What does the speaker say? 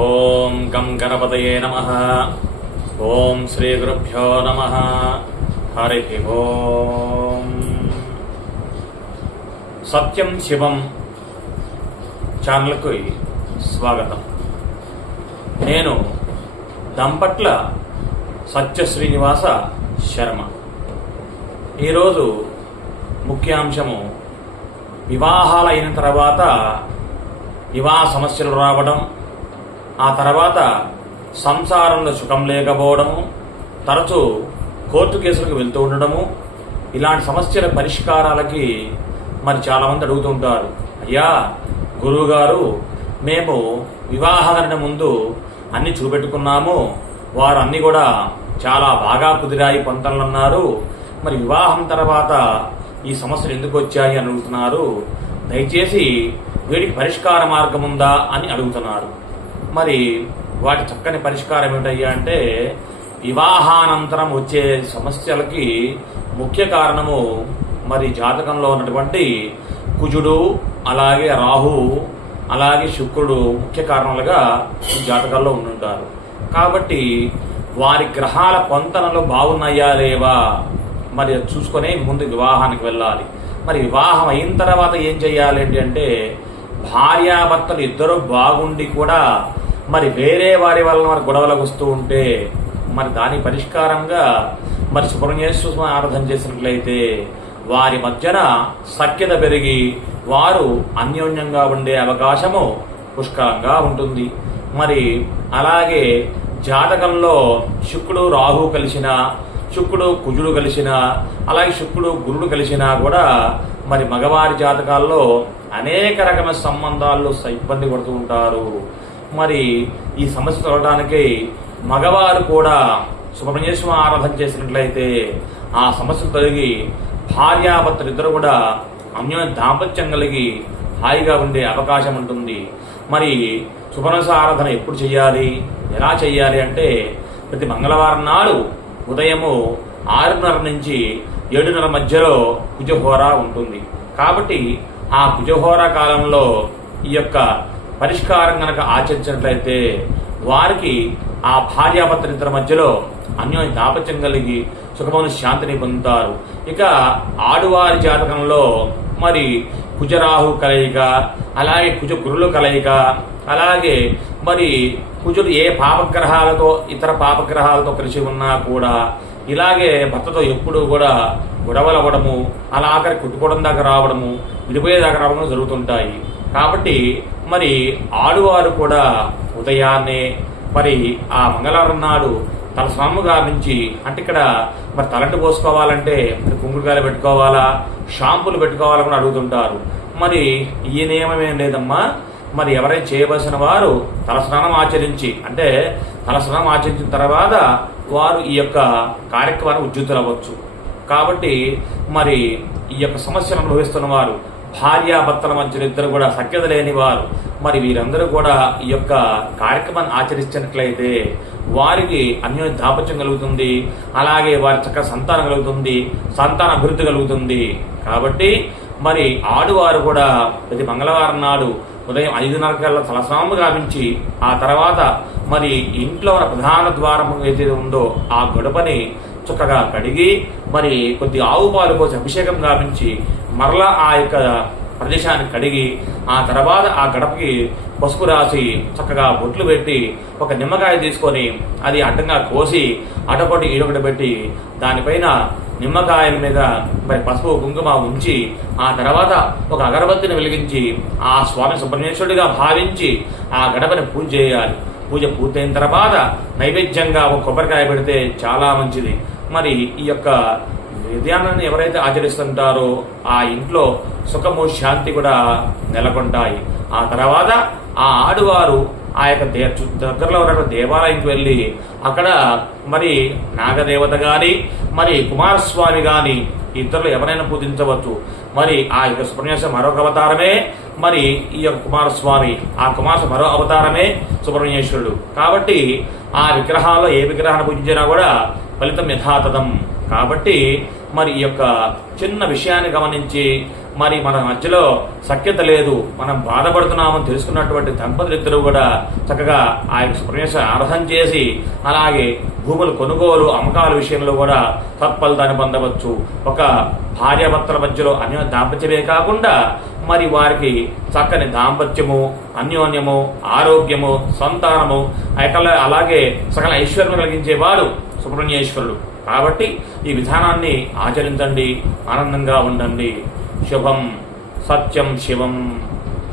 ఓం గం గణపతయే నమః. ఓం శ్రీ గురుభ్యో నమః. హరి ఓం. సత్యం శివం ఛానల్కు స్వాగతం. నేను దంపట్ల సత్య శ్రీనివాస శర్మ. ఈరోజు ముఖ్యాంశము వివాహాలు అయిన తర్వాత వివాహ సమస్యలు రావడం, ఆ తర్వాత సంసారంలో సుఖం లేకపోవడము, తరచూ కోర్టు కేసులకు వెళ్తూ ఉండడము, ఇలాంటి సమస్యల పరిష్కారాలకి మరి చాలామంది అడుగుతుంటారు. అయ్యా గురువుగారు, మేము వివాహానికి ముందు అన్ని చూపెట్టుకున్నాము, వారు అన్ని కూడా చాలా బాగా కుదిరాయి పొంతలు అన్నారు, మరి వివాహం తర్వాత ఈ సమస్యలు ఎందుకు వచ్చాయి అని అడుగుతున్నారు. దయచేసి వీటికి పరిష్కార మార్గం ఉందా అని అడుగుతున్నారు. మరి వాటి చక్కని పరిష్కారం ఏమిటయ్యా అంటే, వివాహానంతరం వచ్చే సమస్యలకి ముఖ్య కారణము మరి జాతకంలో ఉన్నటువంటి కుజుడు, అలాగే రాహు, అలాగే శుక్రుడు ముఖ్య కారణాలుగా ఈ జాతకాల్లో ఉంటుంటారు. కాబట్టి వారి గ్రహాల పొంతనలు బాగున్నాయా లేవా మరి చూసుకొని ముందు వివాహానికి వెళ్ళాలి. మరి వివాహం అయిన తర్వాత ఏం చేయాలి అంటే, భార్యాభర్తలు ఇద్దరు బాగుండి కూడా మరి వేరే వారి వలన మరి గొడవలకు వస్తూ ఉంటే మరి దాని పరిష్కారంగా మరి సుబ్రహ్మణ్యేశ్వర స్వామి ఆరాధన చేసినట్లయితే వారి మధ్యన సఖ్యత పెరిగి వారు అన్యోన్యంగా ఉండే అవకాశము పుష్కలంగా ఉంటుంది. మరి అలాగే జాతకంలో శుక్రుడు రాహు కలిసిన, శుక్రుడు కుజుడు కలిసిన, అలాగే శుక్రుడు గురుడు కలిసినా కూడా మరి మగవారి జాతకాల్లో అనేక రకమైన సంబంధాల్లో ఇబ్బంది పడుతూ ఉంటారు. మరి ఈ సమస్య తొలగడానికి మగవారు కూడా సుబ్రహ్మణ్యేశ్వర ఆరాధన చేసినట్లయితే ఆ సమస్యలు తొలగి భార్యాభర్తలు ఇద్దరు కూడా అన్యోన్య దాంపత్యం కలిగి హాయిగా ఉండే అవకాశం ఉంటుంది. మరి సుబ్రహ్మణ్యేశ్వర ఆరాధన ఎప్పుడు చేయాలి, ఎలా చేయాలి అంటే, ప్రతి మంగళవారం నాడు ఉదయము 6:30 నుంచి 7:30 మధ్యలో కుజహోర ఉంటుంది. కాబట్టి ఆ కుజహోర కాలంలో ఈ యొక్క పరిష్కారం కనుక ఆచరించినట్లయితే వారికి ఆ భార్యాభర్తలిద్దరి మధ్యలో అన్యోన్య దాపత్యం కలిగి సుఖమైన శాంతిని పొందుతారు. ఇక ఆడువారి జాతకంలో మరి కుజరాహు కలయిక, అలాగే కుజ గురుల కలయిక, అలాగే మరి కుజుడు ఏ పాపగ్రహాలతో ఇతర పాపగ్రహాలతో కలిసి ఉన్నా కూడా ఇలాగే భర్తతో ఎప్పుడూ కూడా గొడవలు అవ్వడము, అలా ఆఖరి కుట్టుకోవడం దాకా రావడము, విడిపోయేదాకా రావడం జరుగుతుంటాయి. కాబట్టి మరి ఆడువారు కూడా ఉదయాన్నే మరి ఆ మంగళవారం నాడు తల స్నానం గారి నుంచి, అంటే ఇక్కడ మరి తలంటు పోసుకోవాలంటే కుంకుడుకాయలు పెట్టుకోవాలా, షాంపులు పెట్టుకోవాలని కూడా అడుగుతుంటారు. మరి ఈ నియమం ఏం లేదమ్మా. మరి ఎవరైనా చేయవలసిన వారు తలస్నానం ఆచరించి, అంటే తలస్నానం ఆచరించిన తర్వాత వారు ఈ యొక్క కార్యక్రమాన్ని ఉజ్జుతులవ్వచ్చు. కాబట్టి మరి ఈ యొక్క సమస్యను అనుభవిస్తున్న వారు, భార్యాభర్తల మధ్య ఇద్దరు కూడా సఖ్యత లేని వారు, మరి వీరందరూ కూడా ఈ యొక్క కార్యక్రమాన్ని ఆచరించినట్లయితే వారికి అన్యోన్య దాపత్యం కలుగుతుంది, అలాగే వారి చక్కగా సంతానం కలుగుతుంది, సంతాన అభివృద్ధి కలుగుతుంది. కాబట్టి మరి ఆడువారు కూడా ప్రతి మంగళవారం నాడు ఉదయం 5:30 కల్లా తలస్నానం గావించి, ఆ తర్వాత మరి ఇంట్లో ఉన్న ప్రధాన ద్వారం ఏదైతే ఉందో ఆ గడపని చక్కగా కడిగి మరి కొద్ది ఆవు పాలు పోసి అభిషేకం గావించి మరలా ఆ యొక్క ప్రదేశాన్ని కడిగి, ఆ తర్వాత ఆ గడపకి పసుపు రాసి చక్కగా బొట్లు పెట్టి ఒక నిమ్మకాయ తీసుకొని అది అడ్డంగా కోసి అటొకటి ఇడొకటి పెట్టి దానిపైన నిమ్మకాయల మీద మరి పసుపు కుంకుమ ఉంచి, ఆ తర్వాత ఒక అగరబత్తిని వెలిగించి ఆ స్వామి సుబ్రహ్మణ్యేశ్వరుడిగా భావించి ఆ గడపని పూజ చేయాలి. పూజ పూర్తయిన తర్వాత నైవేద్యంగా ఒక కొబ్బరికాయ పెడితే చాలా మంచిది. మరి ఈ యొక్క విధానాన్ని ఎవరైతే ఆచరిస్తుంటారో ఆ ఇంట్లో సుఖము శాంతి కూడా నెలకొంటాయి. ఆ తర్వాత ఆ ఆడువారు ఆ యొక్క దగ్గరలో ఉన్న దేవాలయంకి వెళ్ళి అక్కడ మరి నాగదేవత గాని మరి కుమారస్వామి గాని ఇద్దరు ఎవరైనా పూజించవచ్చు. మరి ఆ యొక్క సుబ్రహ్మణ్యేశ్వర మరొక అవతారమే మరి ఈ యొక్క కుమారస్వామి, ఆ కుమారస్వామి మరో అవతారమే సుబ్రహ్మణ్యేశ్వరుడు. కాబట్టి ఆ విగ్రహాల్లో ఏ విగ్రహాన్ని పూజించినా కూడా ఫలితం యథాతథం. కాబట్టి మరి ఈ యొక్క చిన్న విషయాన్ని గమనించి మరి మన మధ్యలో సఖ్యత లేదు, మనం బాధపడుతున్నామని తెలుసుకున్నటువంటి దంపతులిద్దరూ కూడా చక్కగా ఆ యొక్క సుబ్రహ్మణ్యేశ్వర ఆరాధన చేసి అలాగే భూములు కొనుగోలు అమ్మకాల విషయంలో కూడా తత్ఫలితాన్ని పొందవచ్చు. ఒక భార్యాభర్తల మధ్యలో దాంపత్యమే కాకుండా మరి వారికి చక్కని దాంపత్యము, అన్యోన్యము, ఆరోగ్యము, సంతానము, అలాగే సకల ఐశ్వర్యం కలిగించేవాడు సుబ్రహ్మణ్యేశ్వరుడు. కాబట్టి ఈ విధానాన్ని ఆచరించండి, ఆనందంగా ఉండండి. శుభం, సత్యం, శివం.